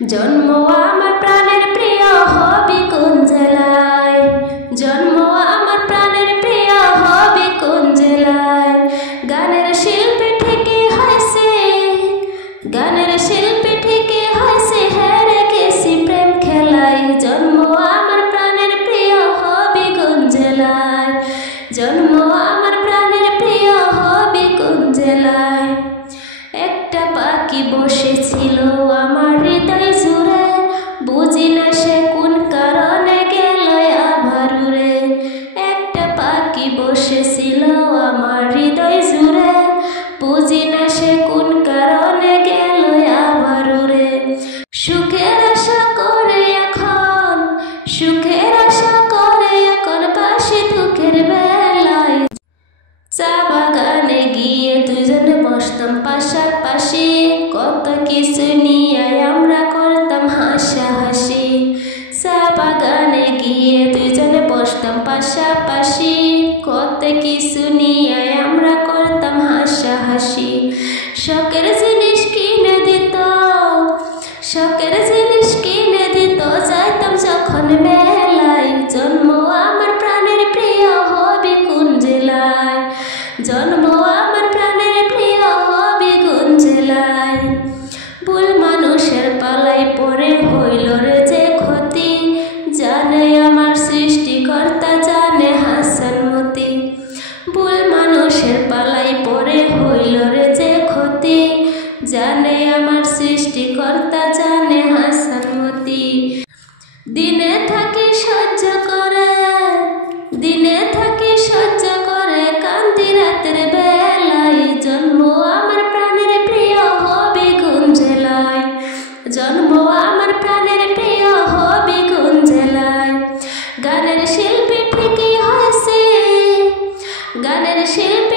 জন্ম আমার প্রাণের প্রিয় হবে কোন জেলায়, জন্ম আমার প্রাণের প্রিয় হবে কোন জেলায়। গানের শিল্পী ঠিকই হয়েছে, গানের শিল্পী ঠিকই হয়েছে, হেরে গেছি প্রেম খেলায়। জন্ম আমার প্রাণের প্রিয় হবে কোন জেলায়, জন্ম আমার প্রাণের প্রিয় হবে কোন জেলায়। একটা পাখি বসেছিল আমার হৃদয় জুড়ে, বুঝি না সে কোন কারণে গেল আবার উড়ে। একটা পাখি বসেছিল আমার হৃদয় জুড়ে, বুঝি না সে কোন কারণে গেল আবার উড়ে। সুখের আশা করে এখন, সুখের আশা করে এখন বাসি দুঃখের বেলায়। চা বাগানে গিয়ে দুজনে বসতাম পাশাপাশি, কত কিছু নিয়ে আমরা করতাম হাসাহাসি। চা বাগানে গিয়ে দুজনে বসতাম পাশাপাশি, কত কিছু নিয়ে আমরা করতাম হাসাহাসি। শখের জিনিস কিনে দিত, শখের জিনিস কিনে দিত, যাইতাম যখন মেলায়। জন্ম আমার প্রাণের প্রিয় হবে কোন জেলায়, জন্ম আমার প্রাণের প্রিয় হবে কোন জেলায়। ভুল মানুষের পালাই পড়ে হইল রে যে ক্ষতি, জানে আমার সৃষ্টিকর্তা জানে হাসানমতি। ভুল মানুষের পালাই পড়ে হইল রে যে ক্ষতি, জানে আমার সৃষ্টিকর্তা জানে হাসানমতি। দিনে থাকি সহ্য করে, দিনে থাকি সহ্য করে, কান্দি রাতের বেলায়। জন্ম আমার প্রাণের প্রিয় হবে কোন জেলায়, জন্ম আমার প্রাণের প্রিয় হবে কোন জেলায়। গানের শিল্পী ঠিকই হয়েছে, গানের শিল্পী